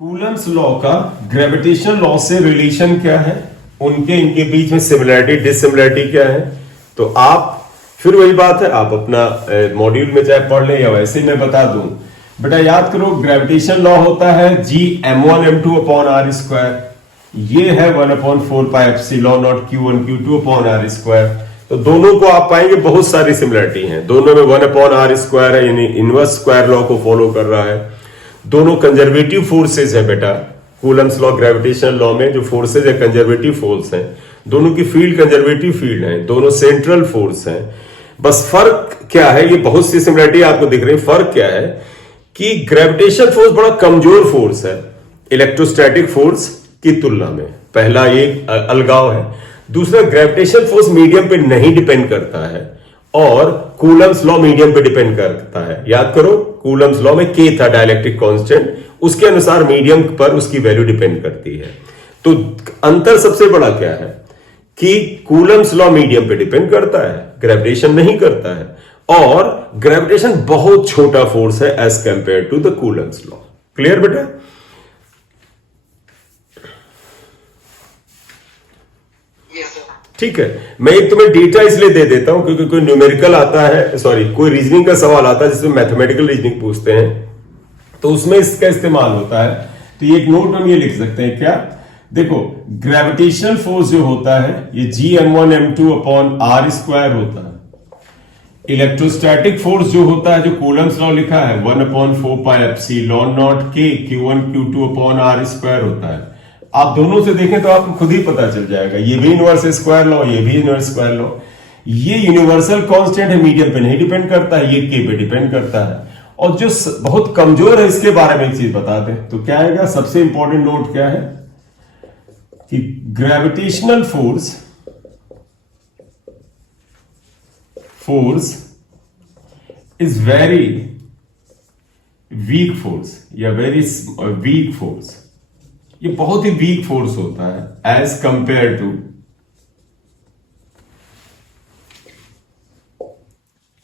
Coulomb's law का gravitation law से relation क्या है, इनके बीच में सिमिलरिटी डिसिमिलरिटी क्या है। तो आप फिर वही बात है, आप अपना मॉड्यूल में चाहे पढ़ लें या वैसे ही मैं बता दूं। बेटा याद करो, ग्रेविटेशन लॉ होता है G m1m2/r²। ये है 1/4πε0 तो दोनों को आप पाएंगे बहुत सारी सिमिलरिटी हैं। दोनों में 1/r² है, यानी इनवर्स स्क्वायर लॉ को फॉलो कर रहा है। दोनों कंजर्वेटिव फोर्सेज है बेटा। कूलम्स लॉ ग्रेविटेशन लॉ में जो फोर्सेज है कंजर्वेटिव फोर्स है। दोनों की फील्ड कंजर्वेटिव फील्ड है, दोनों सेंट्रल फोर्स है। बस फर्क क्या है, ये बहुत सी सिमिलरिटी आपको दिख रही है। फर्क क्या है कि ग्रेविटेशन फोर्स बड़ा कमजोर फोर्स है इलेक्ट्रोस्टैटिक फोर्स की तुलना में। पहला एक अलगाव है। दूसरा, ग्रेविटेशन फोर्स मीडियम पे नहीं डिपेंड करता है और कूलम्स लॉ मीडियम पे डिपेंड करता है। याद करो, कूलम्स लॉ में K था डाइलेक्ट्रिक कांस्टेंट, उसके अनुसार मीडियम पर उसकी वैल्यू डिपेंड करती है। तो अंतर सबसे बड़ा क्या है कि कूलम्स लॉ मीडियम पे डिपेंड करता है, ग्रेविटेशन नहीं करता है। और ग्रेविटेशन बहुत छोटा फोर्स है as compare to the Coulomb's law. Clear बेटा? ठीक है, मैं एक तुम्हें डेटा इसलिए दे देता हूं क्योंकि कोई न्यूमेरिकल आता है, कोई रीजनिंग का सवाल आता है जिसमें मैथमेटिकल रीजनिंग पूछते हैं, तो उसमें इसका इस्तेमाल होता है। तो ये एक नोट हम ये लिख सकते हैं क्या, देखो ग्रेविटेशनल फोर्स जो होता है ये G m1m2/r² होता है। इलेक्ट्रोस्टैटिक फोर्स जो होता है, जो कूलम्स लॉ लिखा है, 1/4πε0 Q1 Q2/r² होता है। आप दोनों से देखें तो आपको खुद ही पता चल जाएगा, ये भी इनवर्स स्क्वायर लॉ, ये भी इनवर्स स्क्वायर लॉ। ये यूनिवर्सल कांस्टेंट है, मीडियम पे नहीं डिपेंड करता है, ये K पे डिपेंड करता है। और जो बहुत कमजोर है इसके बारे में एक चीज बता दें तो क्या आएगा, सबसे इंपॉर्टेंट नोट क्या है कि gravitational force is very weak force या वेरी वीक फोर्स। ये बहुत ही वीक फोर्स होता है as compare to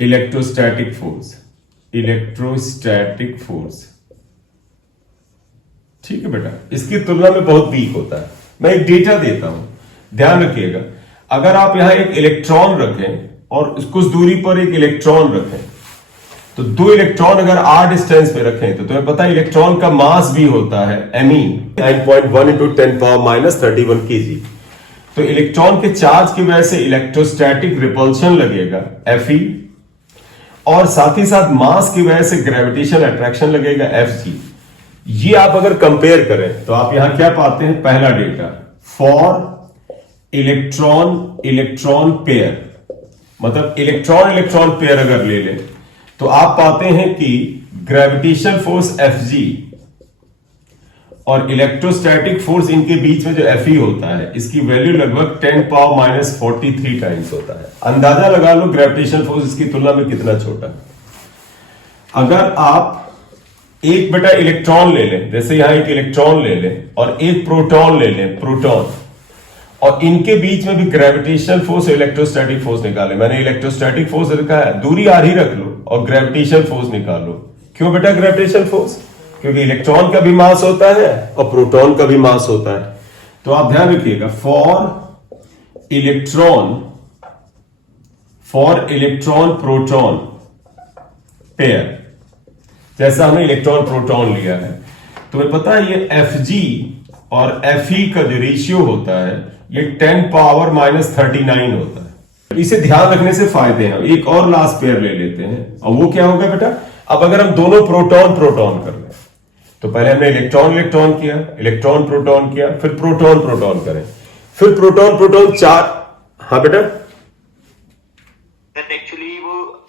electrostatic force. ठीक है बेटा, इसकी तुलना में बहुत वीक होता है। मैं एक डेटा देता हूं, ध्यान रखिएगा। अगर आप यहां एक इलेक्ट्रॉन रखें और कुछ दूरी पर एक इलेक्ट्रॉन रखें, तो दो इलेक्ट्रॉन अगर r डिस्टेंस पे रखें तो तुम्हें पता है इलेक्ट्रॉन का मास भी होता है me 9.1 × 10⁻³ kg। तो इलेक्ट्रॉन के चार्ज की वजह से इलेक्ट्रोस्टैटिक रिपल्शन लगेगा Fe, और साथ ही साथ मास की वजह से ग्रेविटेशन अट्रैक्शन लगेगा Fg। ये आप अगर कंपेयर करें तो आप यहां क्या पाते हैं, पहला डेटा फॉर इलेक्ट्रॉन पेयर, मतलब इलेक्ट्रॉन पेयर अगर ले लें तो आप पाते हैं कि ग्रेविटेशन फोर्स Fg और इलेक्ट्रोस्टैटिक फोर्स इनके बीच में जो Fe होता है, इसकी वैल्यू लगभग 10⁻43 टाइम्स होता है। अंदाजा लगा लो ग्रेविटेशन फोर्स इसकी तुलना में कितना छोटा है। अगर आप एक बेटा इलेक्ट्रॉन ले लें, जैसे यहां एक इलेक्ट्रॉन ले लें और एक प्रोटॉन ले लें, और इनके बीच में भी ग्रेविटेशनल फोर्स और इलेक्ट्रोस्टैटिक फोर्स निकाले। मैंने इलेक्ट्रोस्टैटिक फोर्स लिखा है, दूरी आधी रख लो और ग्रेविटेशनल फोर्स निकालो। क्यों बेटा ग्रेविटेशनल फोर्स? क्योंकि इलेक्ट्रॉन का भी मास होता है और प्रोटॉन का भी मास होता है। तो आप ध्यान रखिएगा, फॉर इलेक्ट्रॉन प्रोटॉन पेयर, जैसा हमने इलेक्ट्रॉन प्रोटॉन लिया है, तुम्हें पता है ये Fg और Fe का जो रेशियो होता है ये 10⁻39 होता है। इसे ध्यान रखने से फायदे हैं। एक और लास्ट पेयर ले लेते हैं, और वो क्या होगा बेटा, अब अगर हम दोनों प्रोटॉन कर लें तो पहले हमने इलेक्ट्रॉन किया, इलेक्ट्रॉन प्रोटॉन किया, फिर प्रोटॉन करें, फिर प्रोटॉन चार। हाँ बेटा, एक्चुअली वो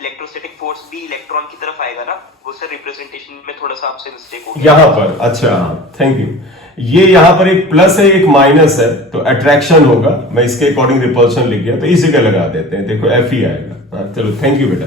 इलेक्ट्रोस्टैटिक फोर्स भी इलेक्ट्रॉन की तरफ आएगा ना, वो सर रिप्रेजेंटेशन में थोड़ा सा आपसे मिस्टेक हो गया यहां पर। अच्छा, थैंक यू। ये यहां पर एक प्लस है एक माइनस है, तो अट्रैक्शन होगा, मैं इसके अकॉर्डिंग रिपल्शन लिख गया, तो इस जगह लगा देते हैं। देखो Fe आएगा। हाँ, चलो थैंक यू बेटा।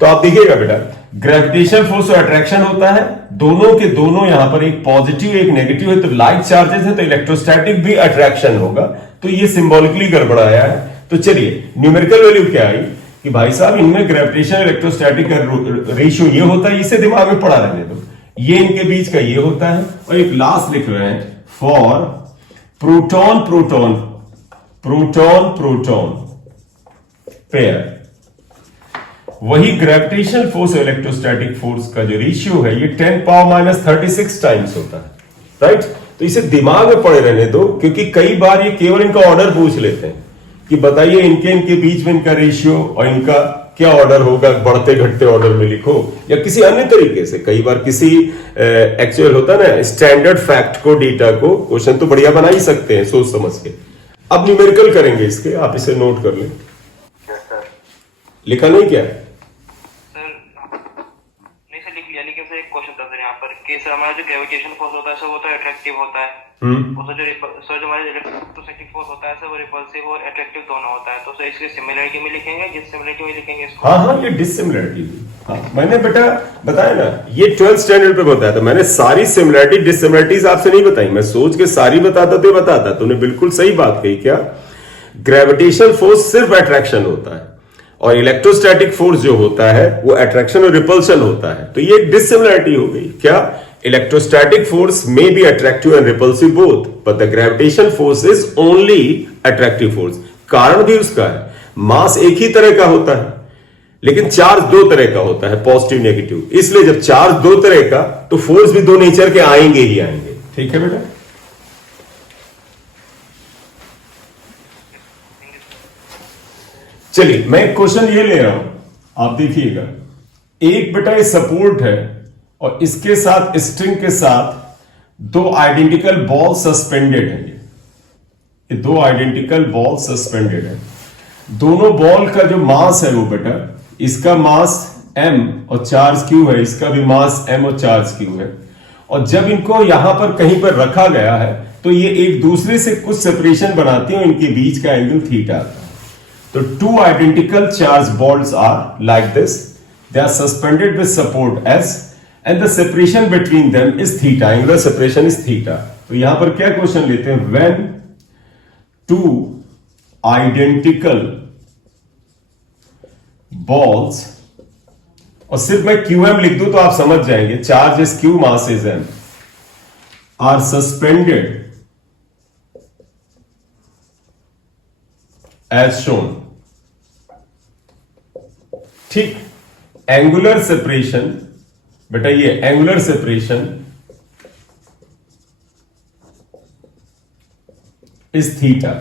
तो आप देखिएगा बेटा, ग्रेविटेशन फोर्स और अट्रैक्शन होता है, दोनों के दोनों यहां पर एक पॉजिटिव एक नेगेटिव है, तो लाइक चार्जेस है तो इलेक्ट्रोस्टैटिक भी अट्रैक्शन होगा। तो ये सिंबॉलिकली गड़बड़ाया है। तो चलिए न्यूमेरिकल वैल्यू क्या आई कि भाई साहब इनमें ग्रेविटेशन इलेक्ट्रोस्टैटिक का रेशियो ये होता है, इसे दिमाग में पड़ा रहने दो। ये इनके बीच का ये होता है, और एक लास्ट लिख रहे हैं for proton proton proton proton pair. वही ग्रेविटेशनल फोर्स और इलेक्ट्रोस्टैटिक फोर्स का जो रेशियो है ये 10⁻⁻36 टाइम्स होता है, राइट। तो इसे दिमाग में पड़े रहने दो, क्योंकि कई बार ये केवल इनका ऑर्डर पूछ लेते हैं कि बताइए इनके बीच में इनका रेशियो और इनका क्या ऑर्डर होगा, बढ़ते घटते ऑर्डर में लिखो, या किसी अन्य तरीके से। कई बार किसी एक्चुअल होता है ना स्टैंडर्ड फैक्ट को, डेटा को, क्वेश्चन तो बढ़िया बना ही सकते हैं सोच समझ के। अब न्यूमेरिकल करेंगे इसके, आप इसे नोट कर लें। लिखा नहीं क्या? लेकिन सर एक क्वेश्चन था सर यहाँ पर कि सर हमारा जो ग्रेविटेशन फोर्स होता है सर वो तो अट्रैक्टिव होता है, और सर जो हमारा इलेक्ट्रोस्टैटिक फोर्स होता है सर वो रिपल्सिव और अट्रैक्टिव दोनों होता है। तो सर इसके सिमिलरिटी में लिखेंगे, डिससिमिलरिटी में लिखेंगे इसको? हाँ, ये डिससिमिलरिटी। हाँ, मैंने बेटा बताया ना, ये 12th स्टैंडर्ड पे बताया था मैंने। सारी सिमिलरिटी डिससिमिलरिटीज आपसे नहीं बताई, मैं सोच के सारी बताता तो बताता। तूने बिल्कुल सही बात कही। क्या ग्रेविटेशनल फोर्स सिर्फ अट्रैक्शन होता है, और इलेक्ट्रोस्टैटिक फोर्स जो होता है वो अट्रैक्शन और रिपल्शन होता है। तो ये डिससिमिलरिटी हो गई। क्या electrostatic force may be attractive and repulsive both, but the gravitation force is only attractive force. कारण भी उसका है, मास एक ही तरह का होता है लेकिन चार्ज दो तरह का होता है, पॉजिटिव नेगेटिव। इसलिए जब चार्ज दो तरह का तो फोर्स भी दो नेचर के आएंगे ही आएंगे। ठीक है बेटा? चलिए मैं एक क्वेश्चन ये ले रहा हूं, आप देखिएगा। एक बेटा ये सपोर्ट है और इसके साथ स्ट्रिंग के साथ दो आइडेंटिकल बॉल सस्पेंडेड है। ये दो आइडेंटिकल बॉल सस्पेंडेड है। दोनों बॉल का जो मास है वो बेटा, इसका मास m और चार्ज q है, इसका भी मास m और चार्ज q है। और जब इनको यहां पर कहीं पर रखा गया है तो ये एक दूसरे से कुछ सेपरेशन बनाती है और इनके बीच का एंगल थीटा आता है। तो two identical charged balls are like this. They are suspended with support S, and the separation between them is theta. Angular separation is theta. तो यहां पर क्या क्वेश्चन लेते हैं? When two identical balls, और सिर्फ मैं QM लिख दूं तो आप समझ जाएंगे, charge is Q, mass is M, are suspended as shown. ठीक, एंगुलर सेपरेशन बेटा, ये एंगुलर सेपरेशन इज थीटा।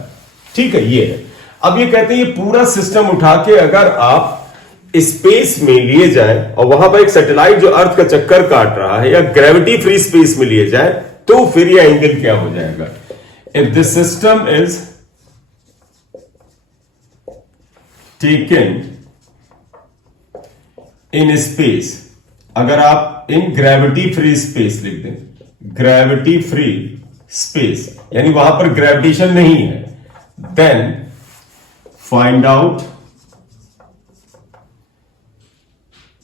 ठीक है, ये है। अब ये कहते हैं ये पूरा सिस्टम उठा के अगर आप स्पेस में लिए जाए और वहां पर एक सैटेलाइट जो अर्थ का चक्कर काट रहा है, या ग्रेविटी फ्री स्पेस में लिए जाए, तो फिर ये एंगल क्या हो जाएगा? If this system is taken in space, अगर आप इन ग्रेविटी फ्री स्पेस लिख दें, ग्रेविटी फ्री स्पेस यानी वहां पर ग्रेविटेशन नहीं है, then find out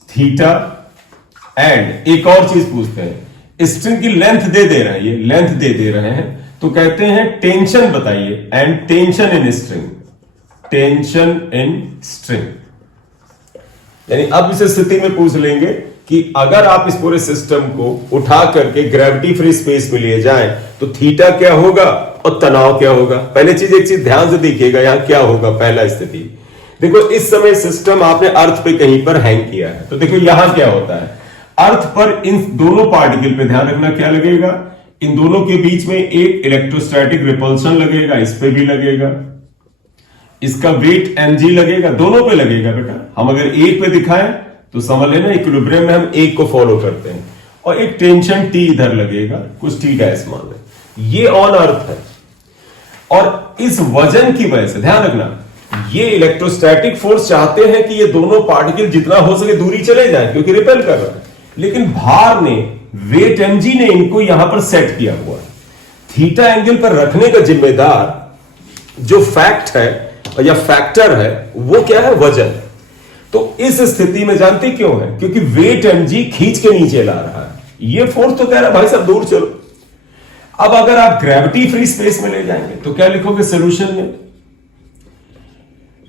theta. And एक और चीज पूछते हैं, स्ट्रिंग की लेंथ दे रहे हैं, ये लेंथ दे रहे हैं, तो कहते हैं टेंशन बताइए, and tension in string, tension in string. यानी अब इस स्थिति में पूछ लेंगे कि अगर आप इस पूरे सिस्टम को उठा करके ग्रेविटी फ्री स्पेस में लिए जाएं तो थीटा क्या होगा और तनाव क्या होगा। पहले चीज, एक चीज ध्यान से देखिएगा, यहां क्या होगा। पहला स्थिति देखो, इस समय सिस्टम आपने अर्थ पे कहीं पर हैंग किया है, तो देखो यहां क्या होता है। अर्थ पर इन दोनों पार्टिकल पे ध्यान रखना क्या लगेगा, इन दोनों के बीच में एक इलेक्ट्रोस्टैटिक रिपल्शन लगेगा, इस पे भी लगेगा, इसका वेट mg लगेगा, दोनों पे लगेगा बेटा। हम अगर एक पे दिखाएं तो समझ लेना इक्विलिब्रियम में हम एक को फॉलो करते हैं, और एक टेंशन T इधर लगेगा, कुछ T डैश मान लें। ये ऑन अर्थ है, और इस वजन की वजह से ध्यान रखना, ये इलेक्ट्रोस्टैटिक फोर्स चाहते हैं कि ये दोनों पार्टिकल जितना हो सके दूरी चले जाएं, क्योंकि रिपेल कर रहा है, लेकिन भार ने, वेट mg ने इनको यहां पर सेट किया हुआ है। थीटा एंगल पर रखने का जिम्मेदार जो फैक्ट है या फैक्टर है वो क्या है? वजन। तो इस स्थिति में जानते क्यों है? क्योंकि वेट mg खींच के नीचे ला रहा है। ये फोर्स तो कह रहा है भाई साहब दूर चलो। अब अगर आप ग्रेविटी फ्री स्पेस में ले जाएंगे तो क्या लिखोगे सोल्यूशन में?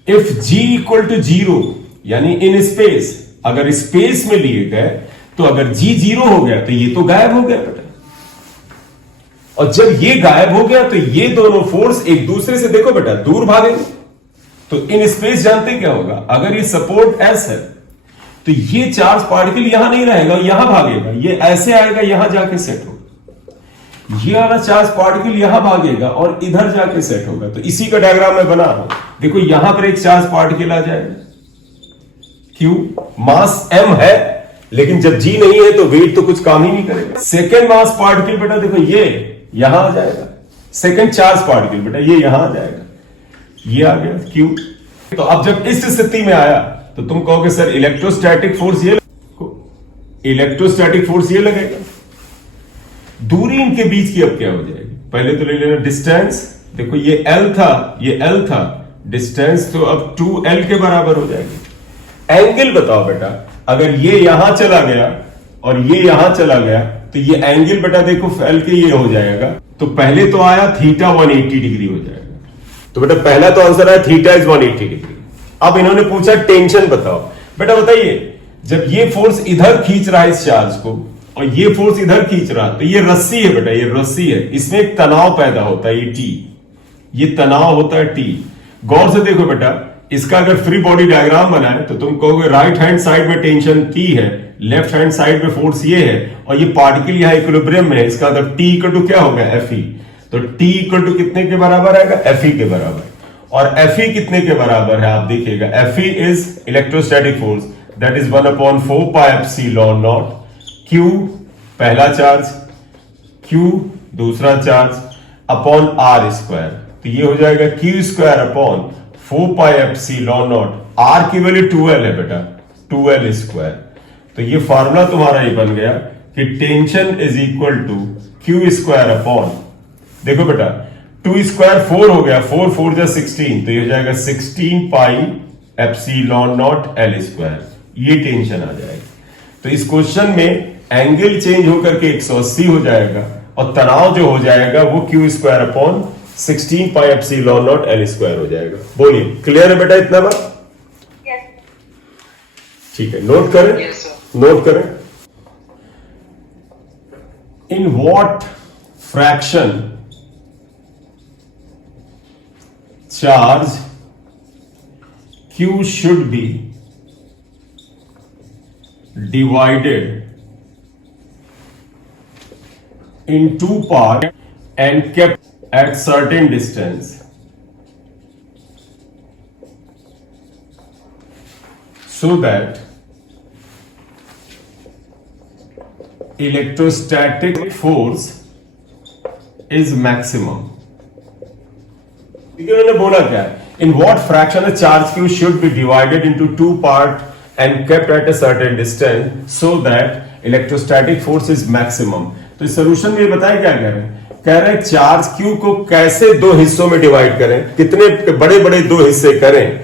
इफ g इक्वल टू 0 यानी इन स्पेस, अगर स्पेस में लिए गए तो अगर जी 0 हो गया तो ये तो गायब हो गया बेटा, और जब ये गायब हो गया तो ये दोनों फोर्स एक दूसरे से देखो बेटा दूर भागेंगे। तो इन स्पेस जानते क्या होगा, अगर ये सपोर्ट एस है तो ये चार्ज पार्टिकल यहां नहीं रहेगा, यहां भागेगा, ये ऐसे आएगा यहां जाके सेट होगा, ये वाला चार्ज पार्टिकल यहां भागेगा और इधर जाके सेट होगा। तो इसी का डायग्राम मैं बना रहा हूं, देखो यहां पर एक चार्ज पार्टिकल आ जाएगा क्यू, मास m है लेकिन जब g नहीं है तो वेट तो कुछ काम ही नहीं करेगा। सेकेंड मास पार्टिकल बेटा देखो ये यहां आ जाएगा, सेकेंड चार्ज पार्टिकल बेटा ये यहां आ जाएगा, ये आ गया क्यू। तो अब जब इस स्थिति में आया तो तुम कहोगे सर इलेक्ट्रोस्टैटिक फोर्स ये लगेगा। दूरी इनके बीच की अब क्या हो जाएगी, पहले तो ले लेना डिस्टेंस, देखो ये L था, डिस्टेंस तो अब 2L के बराबर हो जाएगी। एंगल बताओ बेटा, अगर ये यहां चला गया और ये यहां चला गया तो ये एंगल बेटा देखो फैल के ये हो जाएगा। तो पहले तो आया थीटा 180 डिग्री हो जाएगा, तो बेटा पहला तो आंसर है थीटा इज 180 डिग्री। अब इन्होंने पूछा टेंशन बताओ, बेटा बताइए जब ये फोर्स इधर खींच रहा है इस चार्ज को और ये फोर्स इधर खींच रहा है तो ये रस्सी है बेटा, ये रस्सी है, इसमें एक तनाव पैदा होता है, ये टी, ये तनाव होता है टी। गौर से देखो बेटा, इसका अगर फ्री बॉडी डायग्राम बनाए तो तुम कहोगे राइट हैंड साइड में टेंशन टी है, लेफ्ट हैंड साइड में फोर्स ये है और ये पार्टिकल यहां इक्विलिब्रियम में है, इसका मतलब टी इक्वल टू क्या होगा Fe, तो टी इक्वल टू कितने के बराबर आएगा, Fe के बराबर। और Fe कितने के बराबर है आप देखिएगा, Fe is electrostatic force that is 1/4 pi epsilon not, Q पहला चार्ज, Q दूसरा चार्ज अपॉन R स्क्वायर, तो ये हो जाएगा Q square upon 4 pi epsilon not, R की वैल्यू 2L है बेटा, 2L स्क्वायर। तो ये फॉर्मूला तुम्हारा ये बन गया कि tension is equal to Q square upon, देखो बेटा 2 स्क्वायर 4 हो गया, 4 4 जा 16, तो ये हो जाएगा 16 pi epsilon not L square, ये टेंशन आ जाएगा। तो इस क्वेश्चन में एंगल चेंज होकर के 180 हो जाएगा और तनाव जो हो जाएगा वो Q square upon 16 pi epsilon not L square हो जाएगा। बोलिए क्लियर है बेटा इतना बात? ठीक है, नोट करें, नोट करें। In what fraction charge Q should be divided in 2 parts and kept at certain distance so that electrostatic force is maximum। इन्होंने बोला क्या है, in what fraction a charge Q should be divided into 2 parts and kept at a certain distance so that electrostatic force is maximum। तो इस solution में बताया क्या कह रहे हैं, कह रहे हैं चार्ज Q को कैसे दो हिस्सों में डिवाइड करें, कितने बड़े बड़े दो हिस्से करें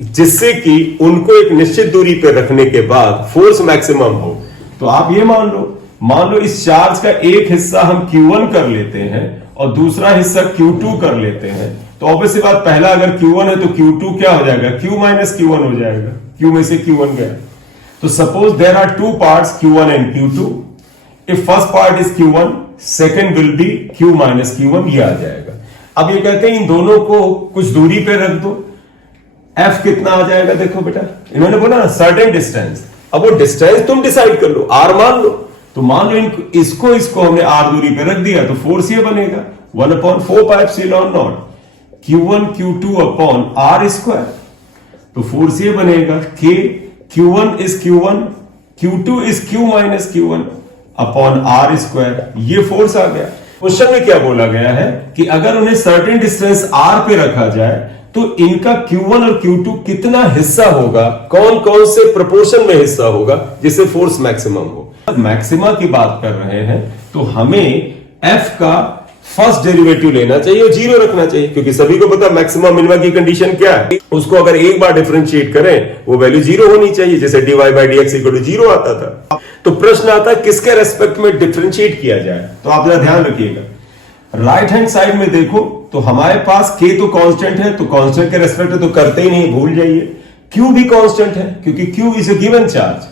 जिससे कि उनको एक निश्चित दूरी पर रखने के बाद फोर्स मैक्सिमम हो। तो आप ये मान लो इस चार्ज का एक हिस्सा हम Q1 कर लेते हैं और दूसरा हिस्सा Q2 कर लेते हैं, तो ऑब्वियसली बात पहला अगर Q1 है तो Q2 क्या हो जाएगा, Q माइनस Q1 हो जाएगा, Q में से Q1 गया। तो suppose there are 2 parts Q1 and Q2, if first part is Q1 second will be Q minus Q1, ये आ जाएगा। अब ये कहते हैं इन दोनों को कुछ दूरी पे रख दो, F कितना आ जाएगा, देखो बेटा इन्होंने बोला ना सर्टेन डिस्टेंस, अब वो डिस्टेंस तुम डिसाइड कर लो, R मान लो, तो मान लो इसको हमने R दूरी पे रख दिया तो फोर्स ये बनेगा 1/4 pi epsilon not Q1 Q2 upon R square. तो फोर्स ये बनेगा K, Q1 is Q1, Q2 is Q minus Q1 upon R square, ये फोर्स आ गया। क्वेश्चन में क्या बोला गया है कि अगर उन्हें सर्टेन डिस्टेंस R पे रखा जाए तो इनका Q1 और Q2 कितना हिस्सा होगा, कौन कौन से प्रोपोर्शन में हिस्सा होगा जिससे फोर्स मैक्सिमम हो। मैक्सिमा की बात कर रहे हैं तो हमें F का फर्स्ट डेरिवेटिव लेना चाहिए और 0 रखना चाहिए, क्योंकि सभी को पता मैक्सिमम मिनिमा की कंडीशन क्या है, उसको अगर एक बार डिफरेंशिएट करें वो वैल्यू 0 होनी चाहिए, जैसे dy by dx equal to 0 आता था। तो प्रश्न आता है किसके रेस्पेक्ट में डिफरेंशिएट किया जाए, तो आप जरा ध्यान रखिएगा। राइट हैंड साइड में देखो तो हमारे पास K तो कांस्टेंट है, तो कांस्टेंट के रेस्पेक्ट तो करते ही नहीं, भूल जाइए। Q भी कांस्टेंट है क्योंकि Q is a given charge,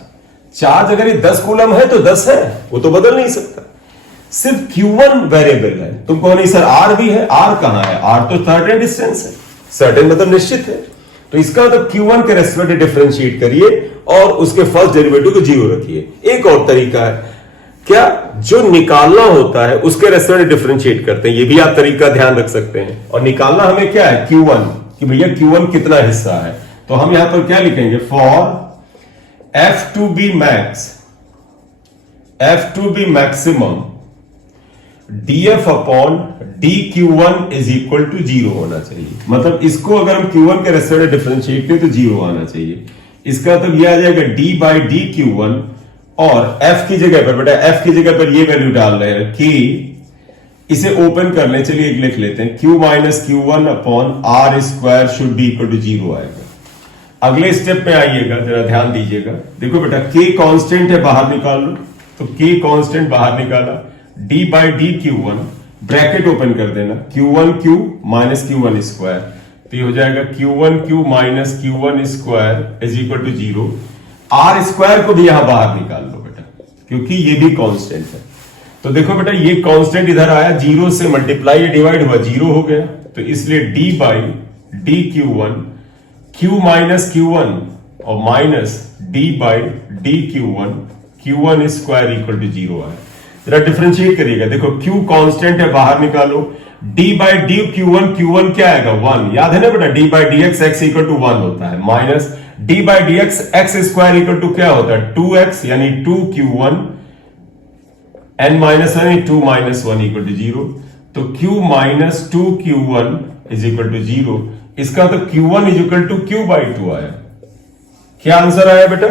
charge अगर ये 10 कूलम है तो 10 है, वो तो बदल नहीं सकता। सिर्फ Q1 वेरिएबल है। तुम कहो नहीं सर R भी है, R कहां है? R तो सर्टेन डिस्टेंस है, सर्टेन मतलब निश्चित है। तो इसका मतलब Q1 के रेस्पेक्ट डिफरेंशिएट करिए और उसके फर्स्ट डेरिवेटिव को 0 रखिए। एक और तरीका है, क्या जो निकालना होता है उसके रेस्पेक्ट डिफरेंशिएट करते हैं, ये भी आप तरीका ध्यान रख सकते हैं। और निकालना हमें क्या है? Q1, कि भैया Q1 कितना हिस्सा है। तो हम यहां पर क्या लिखेंगे? For F2 maximum df upon dq1 is equal to 0 होना चाहिए। मतलब इसको अगर हम Q1 के रेस्पेक्ट डिफरेंशिएट करें तो 0 आना चाहिए। इसका मतलब यह आ जाएगा d बाई dq1, और f की जगह पर, बेटा f की जगह पर ये वैल्यू डाल रहे हैं कि इसे ओपन करने, चलिए एक लिख लेते हैं, q minus Q1 upon r square should be equal to 0 आएगा। अगले स्टेप में आइएगा, जरा ध्यान दीजिएगा। देखो बेटा k कांस्टेंट है, बाहर निकाल लो। तो k कांस्टेंट बाहर निकाला, d by dq1, bracket open कर देना, q1q माइनस Q1 स्क्वायर, तो ये हो जाएगा q1q minus Q1 square is equal to 0। r square को भी यहां बाहर निकाल लो बेटा, क्योंकि ये भी कांस्टेंट है। तो देखो बेटा ये कांस्टेंट इधर आया, 0 से मल्टीप्लाई डिवाइड हुआ 0 हो गया, तो इसलिए d by dq1, q minus Q1 और minus d by dq1, Q1 square equal to 0 आया। जरा डिफरेंशिएट करिएगा, देखो q कांस्टेंट है, बाहर निकालो, d बाई डी Q1 क्या आएगा? 1। याद है ना बेटा, d by dx x equal to 1 होता है, minus d by dx x square equal to क्या होता है? 2x, यानी 2q1 n minus 1 2 minus 1 equal to 0। तो q minus 2q1 is equal to 0। इसका तो Q1 is equal to q by 2 आया। क्या आंसर आया बेटा?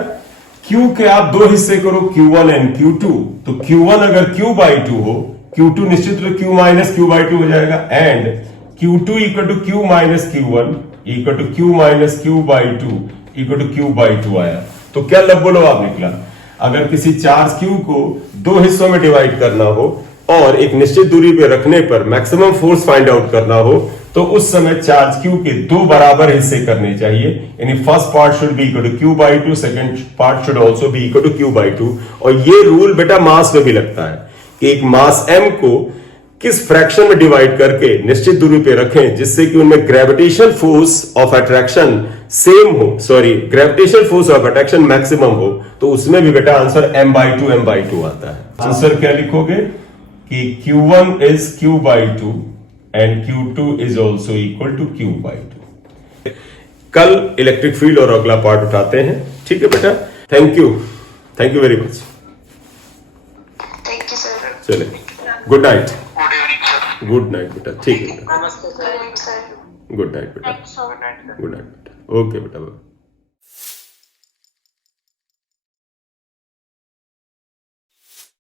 Q के आप दो हिस्से करो, Q1 एंड Q2। तो Q1 अगर q बाई 2 हो, Q2 निश्चित रूप से q माइनस q बाई 2 हो जाएगा, and Q2 equal to q minus Q1 equal to q minus q by 2 equal to q by 2 आया। तो क्या लबोलवाब निकला? अगर किसी चार्ज q को दो हिस्सों में डिवाइड करना हो और एक निश्चित दूरी पे रखने पर मैक्सिमम फोर्स फाइंड आउट करना हो, तो उस समय चार्ज q के दो बराबर हिस्से करने चाहिए, यानी first part should be equal to q by 2, second part should also be equal to q by 2। और ये रूल बेटा मास में भी लगता है कि एक मास m को किस फ्रैक्शन में डिवाइड करके निश्चित दूरी पे रखें जिससे कि उनमें gravitational force of attraction same हो, gravitational force of attraction maximum हो, तो उसमें भी बेटा आंसर m/2 आता है। आंसर क्या लिखोगे कि Q1 is q by 2 and Q2 is also equal to q by 2। कल इलेक्ट्रिक फील्ड और अगला पार्ट उठाते हैं, ठीक है बेटा? Thank you very much. Thank you sir. चले, good night. Good evening sir. Good night बेटा, ठीक है, नमस्ते सर। गुड नाइट बेटा, thank you so much. Good night बेटा, ओके बेटा।